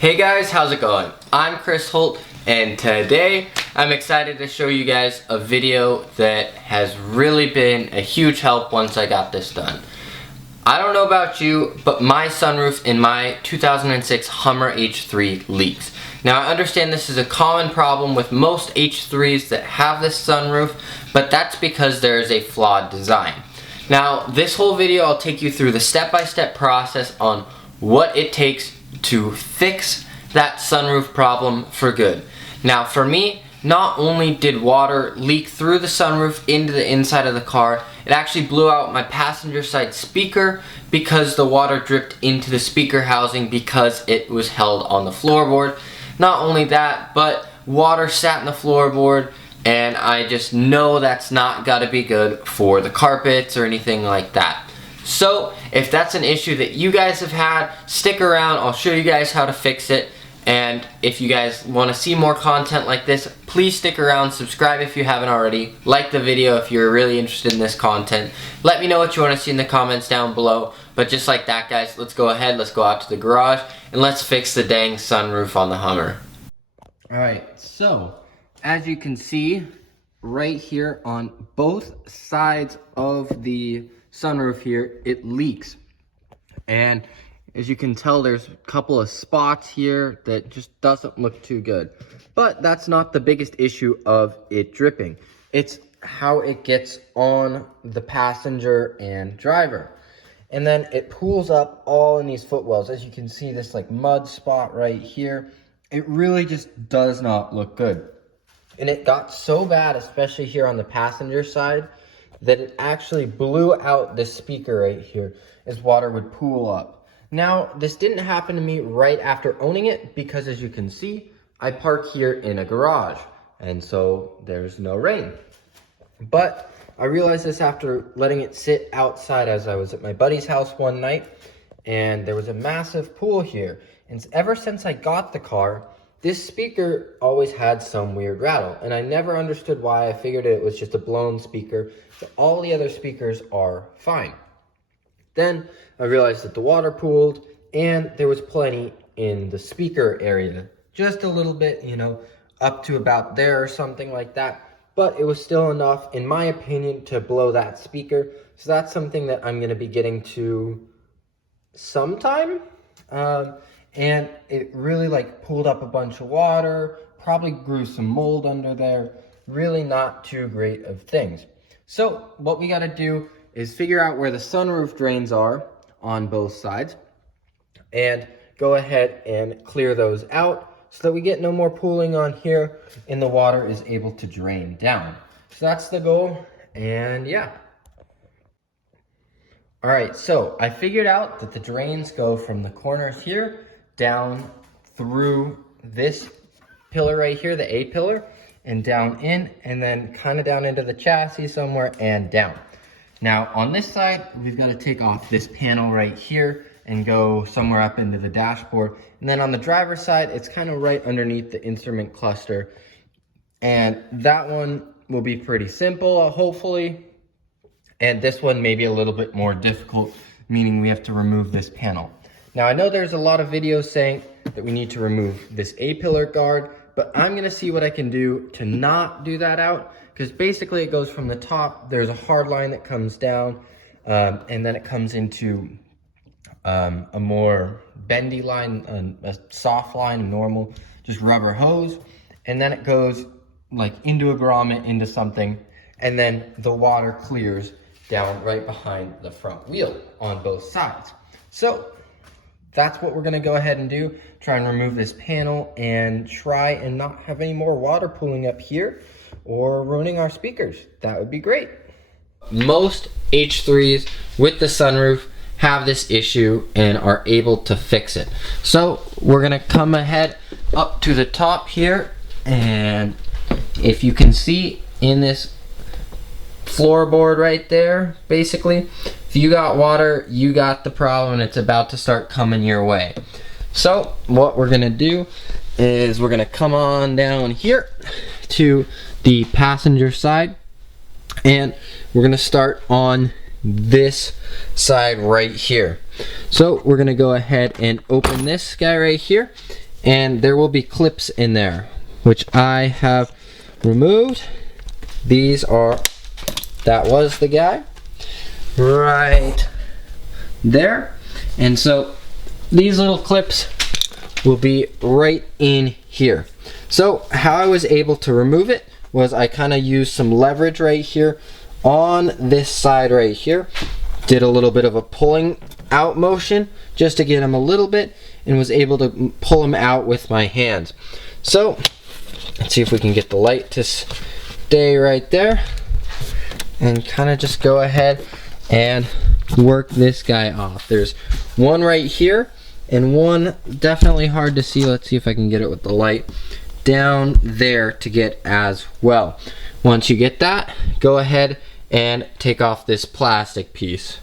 Hey guys, how's it going? I'm Chris Holt, and today I'm excited to show you guys a video that has really been a huge help once I got this done. I don't know about you, but my sunroof in my 2006 Hummer H3 leaks. Now I understand this is a common problem with most H3s that have this sunroof, but that's because there is a flawed design. Now this whole video I'll take you through the step-by-step process on what it takes to fix that sunroof problem for good. Now for me, not only did water leak through the sunroof into the inside of the car, it actually blew out my passenger side speaker because the water dripped into the speaker housing because it was held on the floorboard. Not only that, but water sat in the floorboard, and I just know that's not gotta be good for the carpets or anything like that. So if that's an issue that you guys have had, stick around, I'll show you guys how to fix it. And if you guys want to see more content like this, please stick around, subscribe if you haven't already, like the video if you're really interested in this content. Let me know what you want to see in the comments down below. But just like that guys, let's go ahead, let's go out to the garage, and let's fix the dang sunroof on the Hummer. Alright, so as you can see, right here on both sides of the sunroof here, it leaks. And as you can tell, there's a couple of spots here that just doesn't look too good. But that's not the biggest issue of it dripping. It's how it gets on the passenger and driver. And then it pools up all in these footwells. As you can see, this like mud spot right here, it really just does not look good. And it got so bad, especially here on the passenger side, that it actually blew out the speaker right here as water would pool up. Now, this didn't happen to me right after owning it because, as you can see, I park here in a garage, and so there's no rain. But I realized this after letting it sit outside as I was at my buddy's house one night, and there was a massive pool here. And ever since I got the car, this speaker always had some weird rattle, and I never understood why. I figured it was just a blown speaker, but all the other speakers are fine. Then I realized that the water pooled, and there was plenty in the speaker area. Just a little bit, you know, up to about there or something like that, but it was still enough, in my opinion, to blow that speaker. So that's something that I'm going to be getting to sometime. And it really like pooled up a bunch of water, probably grew some mold under there. Really not too great of things. So what we got to do is figure out where the sunroof drains are on both sides and go ahead and clear those out so that we get no more pooling on here and the water is able to drain down. So that's the goal, and yeah. All right, so I figured out that the drains go from the corners here down through this pillar right here, the A pillar, and down in, and then kind of down into the chassis somewhere and down. Now on this side, we've got to take off this panel right here and go somewhere up into the dashboard. And then on the driver's side, it's kind of right underneath the instrument cluster. And that one will be pretty simple, hopefully. And this one may be a little bit more difficult, meaning we have to remove this panel. Now I know there's a lot of videos saying that we need to remove this A-pillar guard, but I'm gonna see what I can do to not do that out, because basically it goes from the top, there's a hard line that comes down, and then it comes into a more bendy line, a soft line, a normal, just rubber hose, and then it goes like into a grommet, into something, and then the water clears down right behind the front wheel on both sides. So that's what we're gonna go ahead and do. Try and remove this panel and try and not have any more water pooling up here or ruining our speakers. That would be great. Most H3s with the sunroof have this issue and are able to fix it. So we're gonna come ahead up to the top here, and if you can see in this floorboard right there, basically, if you got water, you got the problem, and it's about to start coming your way. So what we're gonna do is we're gonna come on down here to the passenger side, and we're gonna start on this side right here. So we're gonna go ahead and open this guy right here, and there will be clips in there, which I have removed. That was the guy right there. And so these little clips will be right in here. So how I was able to remove it was I kind of used some leverage right here on this side right here. Did a little bit of a pulling out motion just to get him a little bit, and was able to pull him out with my hands. So let's see if we can get the light to stay right there, and kind of just go ahead and work this guy off. There's one right here and one definitely hard to see. Let's see if I can get it with the light down there to get as well. Once you get that, go ahead and take off this plastic piece.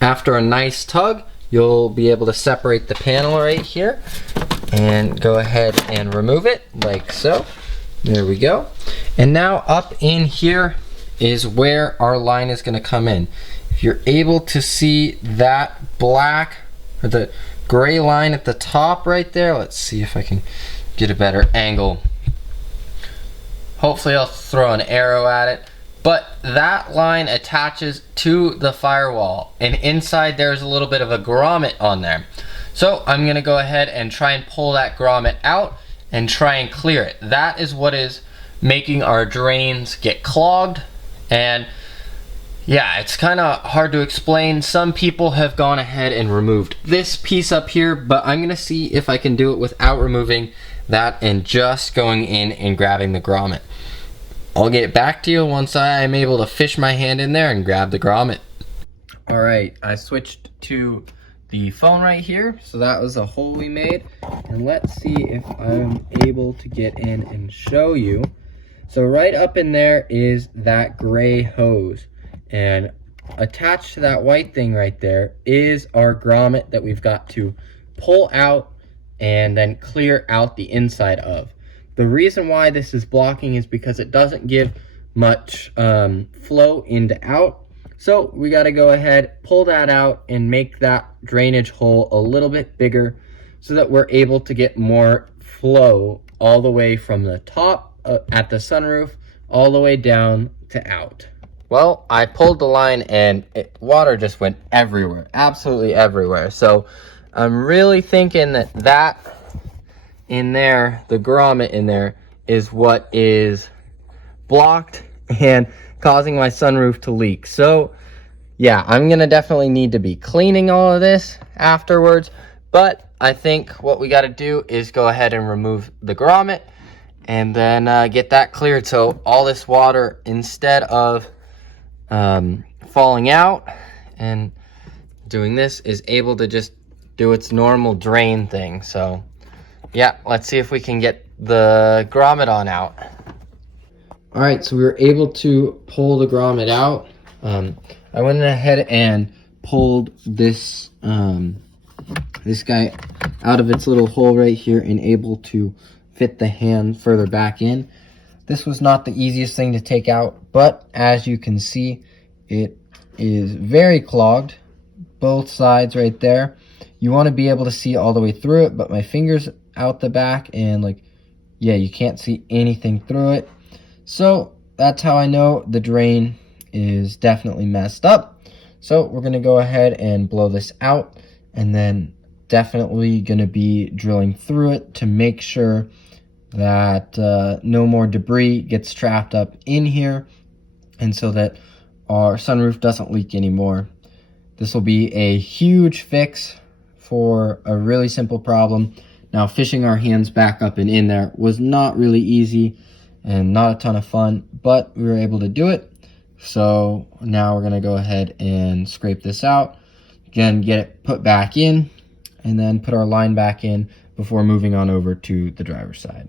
After a nice tug, you'll be able to separate the panel right here and go ahead and remove it like so. There we go. And now up in here is where our line is going to come in. If you're able to see that black or the gray line at the top right there, let's see if I can get a better angle. Hopefully I'll throw an arrow at it. But that line attaches to the firewall, and inside there's a little bit of a grommet on there. So I'm going to go ahead and try and pull that grommet out and try and clear it. That is what is making our drains get clogged. And yeah, it's kind of hard to explain. Some people have gone ahead and removed this piece up here, but I'm going to see if I can do it without removing that and just going in and grabbing the grommet. I'll get back to you once I'm able to fish my hand in there and grab the grommet. Alright, I switched to the phone right here, so that was a hole we made. And let's see if I'm able to get in and show you. So right up in there is that gray hose. And attached to that white thing right there is our grommet that we've got to pull out and then clear out the inside of. The reason why this is blocking is because it doesn't give much flow into out. So we got to go ahead, pull that out, and make that drainage hole a little bit bigger so that we're able to get more flow all the way from the top at the sunroof all the way down to out. Well, I pulled the line and water just went everywhere, absolutely everywhere. So I'm really thinking that in there, the grommet in there, is what is blocked and causing my sunroof to leak. So yeah, I'm gonna definitely need to be cleaning all of this afterwards, but I think what we got to do is go ahead and remove the grommet and then get that cleared, so all this water, instead of falling out and doing this, is able to just do its normal drain thing. So yeah, let's see if we can get the grommet on out. All right, so we were able to pull the grommet out. I went ahead and pulled this this guy out of its little hole right here and able to fit the hand further back in. This was not the easiest thing to take out, but as you can see, it is very clogged, both sides right there. You want to be able to see all the way through it, but my finger's out the back and yeah, you can't see anything through it. So that's how I know the drain is definitely messed up. So we're going to go ahead and blow this out, and then definitely going to be drilling through it to make sure that no more debris gets trapped up in here, and so that our sunroof doesn't leak anymore. This will be a huge fix for a really simple problem. Now, fishing our hands back up and in there was not really easy and not a ton of fun, but we were able to do it. So now we're going to go ahead and scrape this out, again, get it put back in, and then put our line back in before moving on over to the driver's side.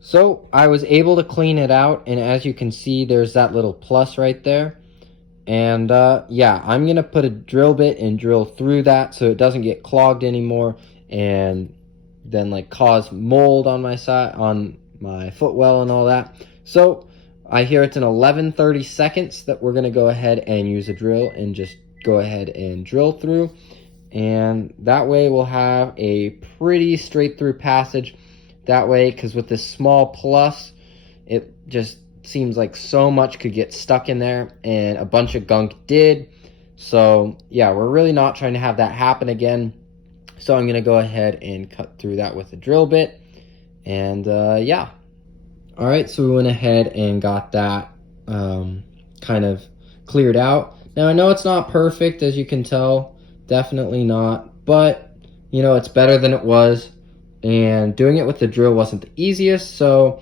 So I was able to clean it out, and as you can see, there's that little plus right there. And yeah, I'm going to put a drill bit and drill through that so it doesn't get clogged anymore and then cause mold on my side, on my footwell and all that. So I hear it's an 11/32 that we're going to go ahead and use a drill and just go ahead and drill through. and that way we'll have a pretty straight through passage that way, because with this small plus, it just seems like so much could get stuck in there, and a bunch of gunk did. So yeah, we're really not trying to have that happen again. So I'm gonna go ahead and cut through that with a drill bit, and yeah. All right, so we went ahead and got that kind of cleared out. Now I know it's not perfect, as you can tell, definitely not, but you know, it's better than it was, and doing it with the drill wasn't the easiest, so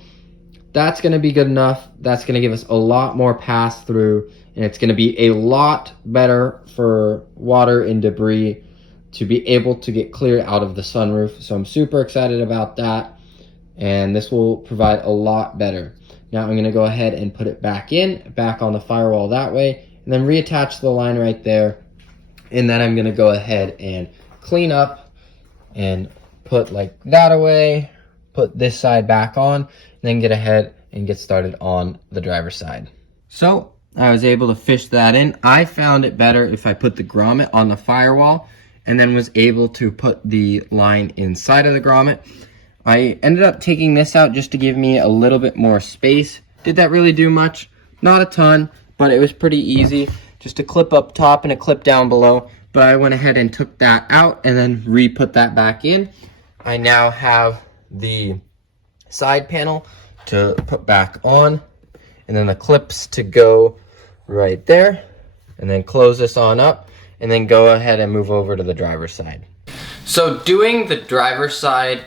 that's going to be good enough. That's going to give us a lot more pass through, and it's going to be a lot better for water and debris to be able to get cleared out of the sunroof. So I'm super excited about that, and this will provide a lot better. Now I'm going to go ahead and put it back on the firewall that way, and then reattach the line right there. And then I'm going to go ahead and clean up and put like that away, put this side back on, and then get ahead and get started on the driver's side. So I was able to fish that in. I found it better if I put the grommet on the firewall and then was able to put the line inside of the grommet. I ended up taking this out just to give me a little bit more space. Did that really do much? Not a ton, but it was pretty easy. Just a clip up top and a clip down below. But I went ahead and took that out and then re-put that back in. I now have the side panel to put back on, and then the clips to go right there, and then close this on up, and then go ahead and move over to the driver's side. So doing the driver's side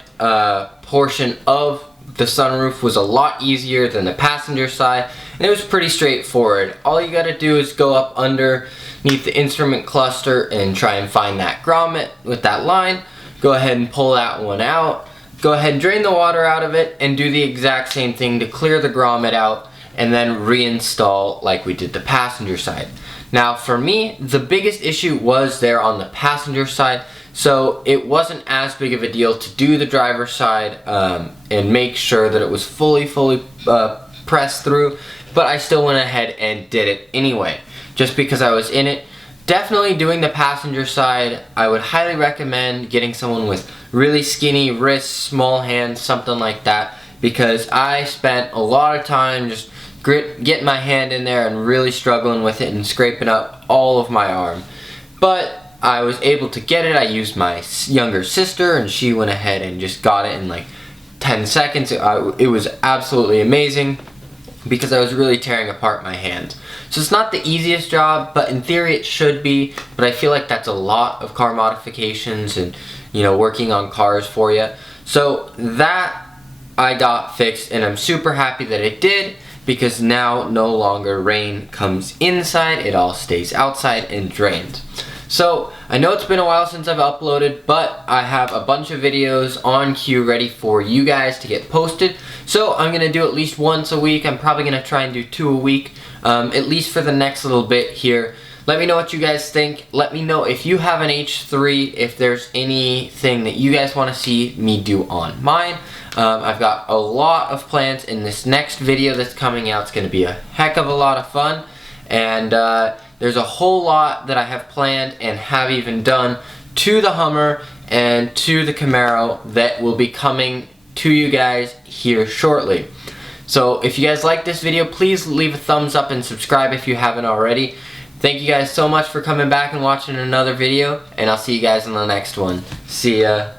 portion of the sunroof was a lot easier than the passenger side, and it was pretty straightforward. All you gotta do is go up underneath the instrument cluster and try and find that grommet with that line. Go ahead and pull that one out. Go ahead and drain the water out of it and do the exact same thing to clear the grommet out, and then reinstall like we did the passenger side. Now for me, the biggest issue was there on the passenger side, so it wasn't as big of a deal to do the driver's side and make sure that it was fully pressed through, but I still went ahead and did it anyway, just because I was in it. Definitely doing the passenger side, I would highly recommend getting someone with really skinny wrists, small hands, something like that, because I spent a lot of time just getting my hand in there and really struggling with it and scraping up all of my arm. But I was able to get it. I used my younger sister, and she went ahead and just got it in like 10 seconds. It was absolutely amazing because I was really tearing apart my hands. So it's not the easiest job, but in theory it should be. But I feel like that's a lot of car modifications and, you know, working on cars for you. So that I got fixed, and I'm super happy that it did, because now no longer rain comes inside, it all stays outside and drains. So I know it's been a while since I've uploaded, but I have a bunch of videos on queue ready for you guys to get posted. So I'm gonna do at least once a week. I'm probably gonna try and do 2 a week, at least for the next little bit here. Let me know what you guys think. Let me know if you have an H3, if there's anything that you guys want to see me do on mine. I've got a lot of plans in this next video that's coming out. It's going to be a heck of a lot of fun, and there's a whole lot that I have planned and have even done to the Hummer and to the Camaro that will be coming to you guys here shortly. So if you guys like this video, please leave a thumbs up and subscribe if you haven't already. Thank you guys so much for coming back and watching another video, and I'll see you guys in the next one. See ya.